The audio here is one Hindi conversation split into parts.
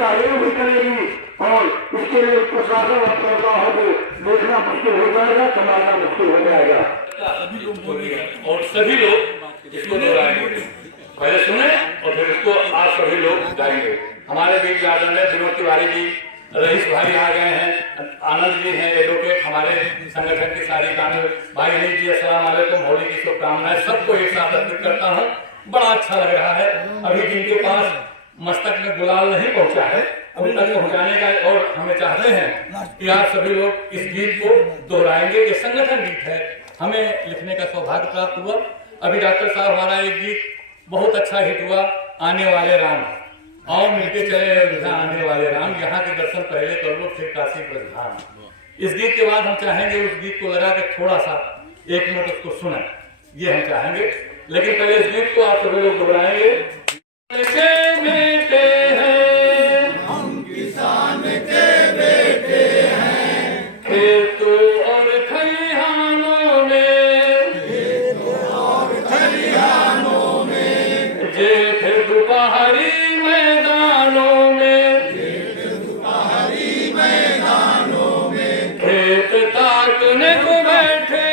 सहयोग भी करेगी और इसके लिए प्रशासन और करता हो तो देखना मुश्किल हो जाएगा, संभालना मुश्किल हो जाएगा और सभी लोग इसको दोहराएंगे। पहले सुने और फिर इसको आज सभी लोग गाएंगे। हमारे बीच जा रहे हैं विनोद तिवारी जी, रईस भाई आ गए हैं, आनंद जी हैं एडवोकेट, हमारे संगठन की सारी कानून भाई अनिल जी, अस्सलाम वालेकुम, होली की शुभकामनाएं। सबको एक साथ अर्पित करता हूँ। बड़ा अच्छा लग रहा है। अभी जिनके पास मस्तक में गुलाल नहीं पहुंचा है उन तक पहुंचाने का, और हमें चाहते हैं कि आप सभी लोग इस गीत को दोहराएंगे। ये संगठन गीत है, हमें लिखने का सौभाग्य प्राप्त हुआ। अभी डॉक्टर साहब हमारा एक गीत बहुत अच्छा हिट हुआ, आने वाले राम, आओ मिलके चले अयोध्या आने वाले राम, यहाँ के दर्शन पहले कर लो फिर काशी प्रधान। इस गीत के बाद हम चाहेंगे उस गीत को लगा के थोड़ा सा 1 मिनट उसको सुना, ये हम चाहेंगे। लेकिन पहले इस गीत को आप सभी लोग दोहराएंगे। बेटे हैं हम किसान के बेटे हैं, खेतों और खलिहानों में, जेठ दुपहरी मैदानों में, खेत ताकने को बैठे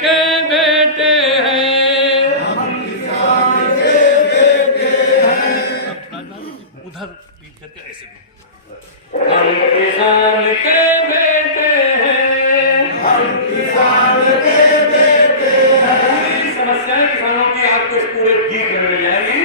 के बेटे हैं, हम किसान के बेटे हैं, उधर करके ऐसे हम किसान के बेटे हैं, हम किसान के बेटे हैं। पूरी समस्याएं किसानों की आपको इस पूरे गीत में मिल जाएंगी।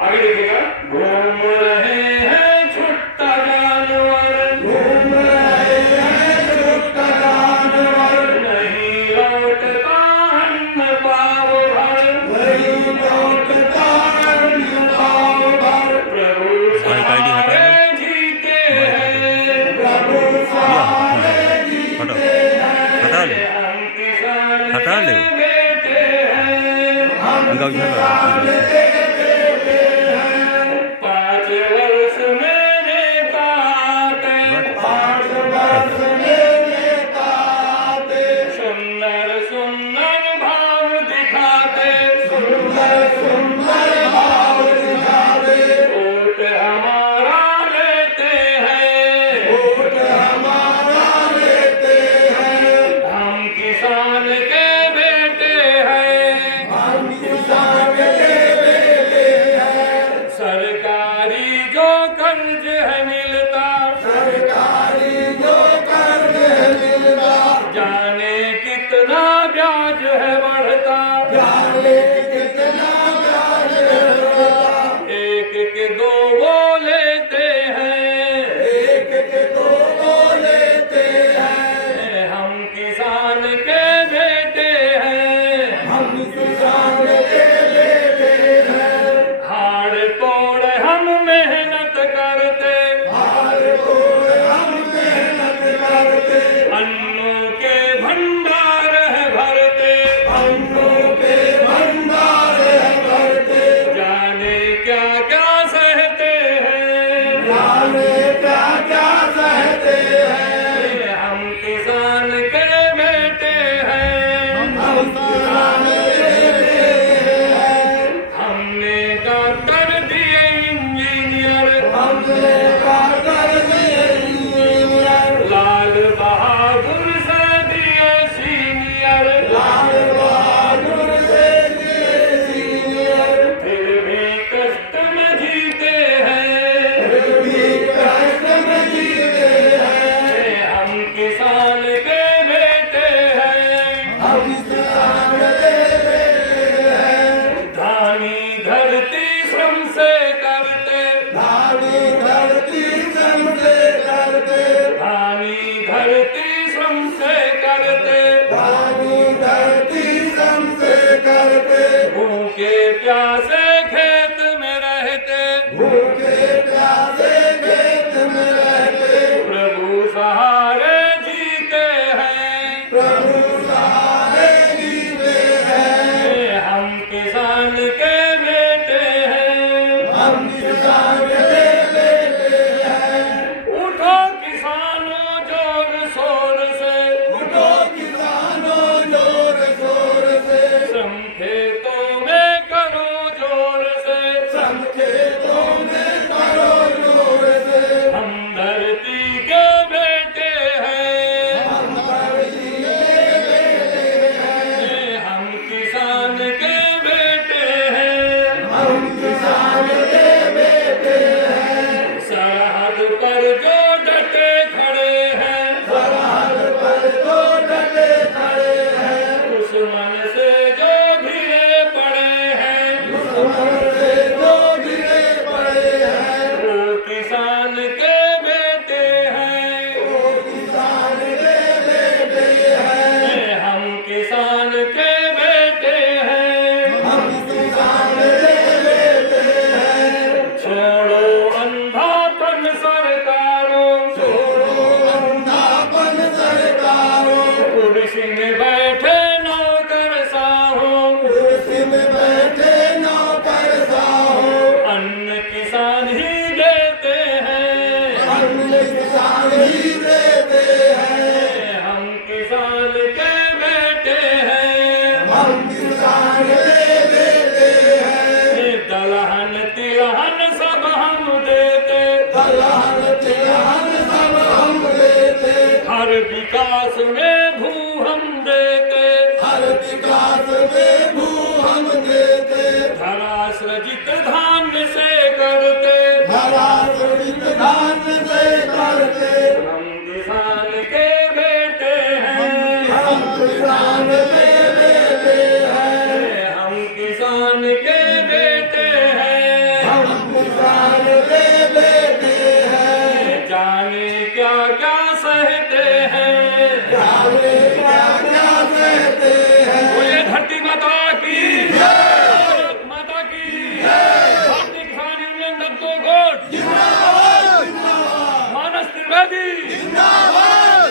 आगे देखिएगा। घूम रहे हैं छुट्टा जानवर, घूम रहे हैं छुट्टा जानवर, नहीं लौटता अन्न पाव भर, नहीं लौटता अन्न पाव भर। प्रभु सहारे जीते हैं, प्रभु सहारे जीते हैं, हम किसान के बेटे हैं, हम किसान के बेटे हैं। 5 वर्ष मेरे काटे, 5 वर्ष मेरे काटे, सुंदर सुंदर भाव दिखाते, सुंदर सुंदर भाव दिखाते। वोट हमारा लेते हैं, वोट हमारा लेते हैं, हम किसान के बेटे हैं, हम किसान के बेटे हैं। विकास में भू हम देते, हर विकास में भू हम देते, धरा सृजित धान्य से करते, धरा सृजित धान्य से करते, हम किसान के बेटे हैं, हम किसान के बेटे हैं, हम किसान के बेटे हैं, हम किसान के बेटे हैं, जाने क्या क्या सहते हैं, जाने क्या क्या कहते हैं। बोले धरती माता की भारत माता की भारतीय किसान यूनियन दत्तो घोष, जिंदाबाद जिंदाबाद मानस त्रिवेदी। जिंदाबाद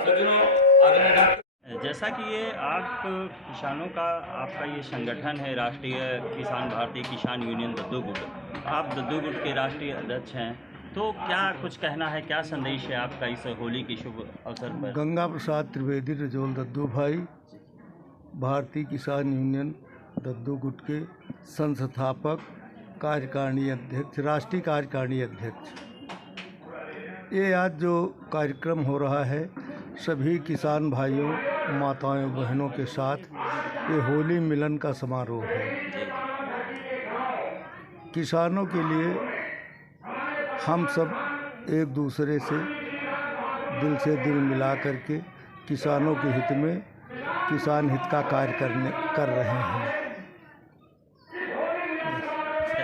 सज्जनों, आदरणीय डॉक्टर, जैसा कि ये आप किसानों का आपका ये संगठन है राष्ट्रीय किसान भारतीय किसान यूनियन दद्दू गुट, आप दद्दू गुट के राष्ट्रीय अध्यक्ष हैं, तो क्या कुछ कहना है, क्या संदेश है आपका इस होली की शुभ अवसर पर? गंगा प्रसाद त्रिवेदी रजोल दद्दू भाई, भारतीय किसान यूनियन दद्दू गुट के संस्थापक, कार्यकारिणी अध्यक्ष, राष्ट्रीय कार्यकारिणी अध्यक्ष। ये आज जो कार्यक्रम हो रहा है सभी किसान भाइयों माताओं बहनों के साथ, ये होली मिलन का समारोह है। किसानों के लिए हम सब एक दूसरे से दिल मिला करके किसानों के हित में किसान हित का कार्य कर रहे हैं।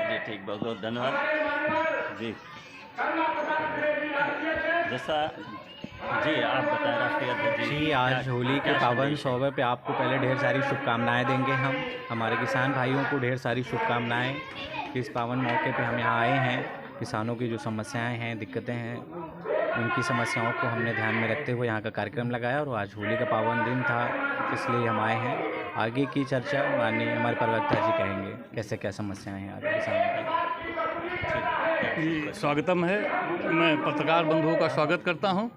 जी ठीक, बहुत बहुत धन्यवाद जी। जैसा जी आप बताएं राष्ट्रीय अध्यक्ष जी, आज होली के पावन अवसर पे आपको पहले ढेर सारी शुभकामनाएं देंगे। हम हमारे किसान भाइयों को ढेर सारी शुभकामनाएं कि इस पावन मौके पे हम यहाँ आए हैं। किसानों की जो समस्याएं हैं, दिक्कतें हैं, उनकी समस्याओं को हमने ध्यान में रखते हुए यहाँ का कार्यक्रम लगाया और आज होली का पावन दिन था, इसलिए हम आए हैं। आगे की चर्चा माननीय हमारे प्रवक्ता जी कहेंगे, कैसे क्या समस्याएं हैं आगे किसानों की। स्वागतम है। मैं पत्रकार बंधुओं का स्वागत करता हूं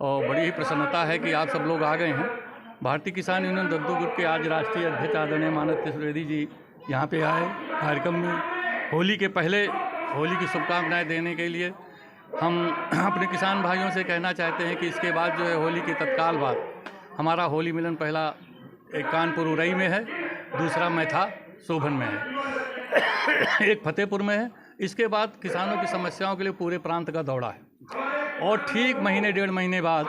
और बड़ी ही प्रसन्नता है कि आप सब लोग आ गए हैं। भारतीय किसान यूनियन दद्दू गुट के आज राष्ट्रीय अध्यक्ष आदरणीय मानस त्रिवेदी जी यहाँ पे आए कार्यक्रम में होली के पहले होली की शुभकामनाएं देने के लिए। हम अपने किसान भाइयों से कहना चाहते हैं कि इसके बाद जो है होली के तत्काल बाद हमारा होली मिलन पहला एक कानपुर उरई में है, दूसरा मैथा शोभन में है, एक फतेहपुर में है। इसके बाद किसानों की समस्याओं के लिए पूरे प्रांत का दौरा है और ठीक महीने डेढ़ महीने बाद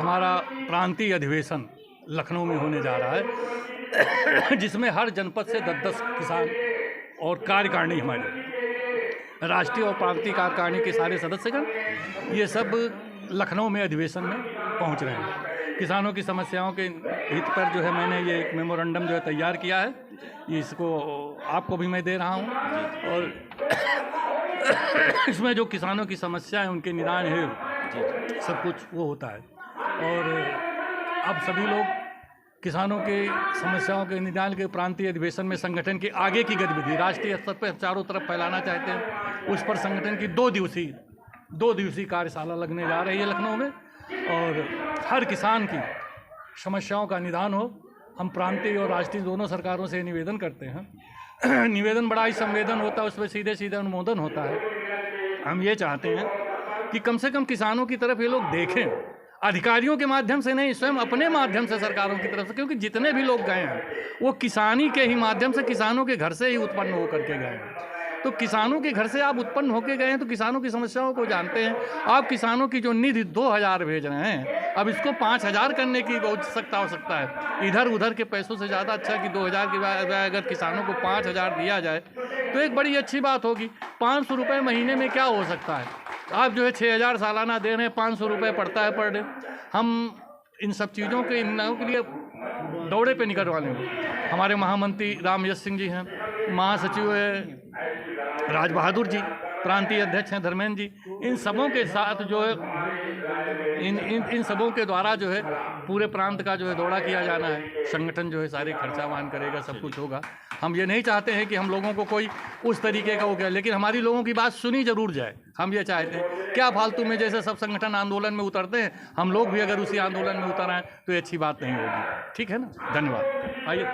हमारा प्रांतीय अधिवेशन लखनऊ में होने जा रहा है, जिसमें हर जनपद से 10-10 किसान और कार्यकारिणी हमारे राष्ट्रीय और प्रांतीय कार्यकारिणी के सारे सदस्यगण ये सब लखनऊ में अधिवेशन में पहुंच रहे हैं। किसानों की समस्याओं के हित पर जो है मैंने ये एक मेमोरेंडम जो है तैयार किया है, इसको आपको भी मैं दे रहा हूं और इसमें जो किसानों की समस्या है उनके निदान है सब कुछ वो होता है। और अब सभी लोग किसानों के समस्याओं के निदान के प्रांतीय अधिवेशन में संगठन की आगे की गतिविधि राष्ट्रीय स्तर पर चारों तरफ फैलाना चाहते हैं। उस पर संगठन की 2 दिवसीय कार्यशाला लगने जा रही है लखनऊ में और हर किसान की समस्याओं का निदान हो। हम प्रांतीय और राष्ट्रीय दोनों सरकारों से निवेदन करते हैं। निवेदन बड़ा ही संवेदन होता है, उस पर सीधे अनुमोदन होता है। हम ये चाहते हैं कि कम से कम किसानों की तरफ ये लोग देखें, अधिकारियों के माध्यम से नहीं, स्वयं अपने माध्यम से सरकारों की तरफ से, क्योंकि जितने भी लोग गए हैं वो किसानी के ही माध्यम से किसानों के घर से ही उत्पन्न होकर के गए हैं। तो किसानों के घर से आप उत्पन्न होकर गए हैं तो किसानों की समस्याओं को जानते हैं। आप किसानों की जो निधि 2000 भेज रहे हैं, अब इसको 5000 करने की आवश्यकता हो सकता है। इधर उधर के पैसों से ज़्यादा अच्छा कि 2000 की बजाय अगर किसानों को 5000 दिया जाए तो एक बड़ी अच्छी बात होगी। 500 रुपये महीने में क्या हो सकता है? आप जो है 6000 सालाना दे रहे हैं, 500 रुपये पड़ता है पर डे। हम इन सब चीज़ों के लिए दौड़े पे निकल वाले हैं। हमारे महामंत्री राम यश सिंह जी हैं, महासचिव है राज बहादुर जी, प्रांतीय अध्यक्ष हैं धर्मेंद्र जी। इन सबों के साथ जो है इन सबों के द्वारा जो है पूरे प्रांत का जो है दौरा किया जाना है। संगठन जो है सारे खर्चा वहन करेगा, सब कुछ होगा। हम ये नहीं चाहते हैं कि हम लोगों को कोई उस तरीके का हो गया, लेकिन हमारी लोगों की बात सुनी जरूर जाए। हम ये चाहते हैं, क्या फालतू में जैसे सब संगठन आंदोलन में उतरते हैं, हम लोग भी अगर उसी आंदोलन में उतर आएँ तो ये अच्छी बात नहीं होगी। ठीक है ना? धन्यवाद। आइए।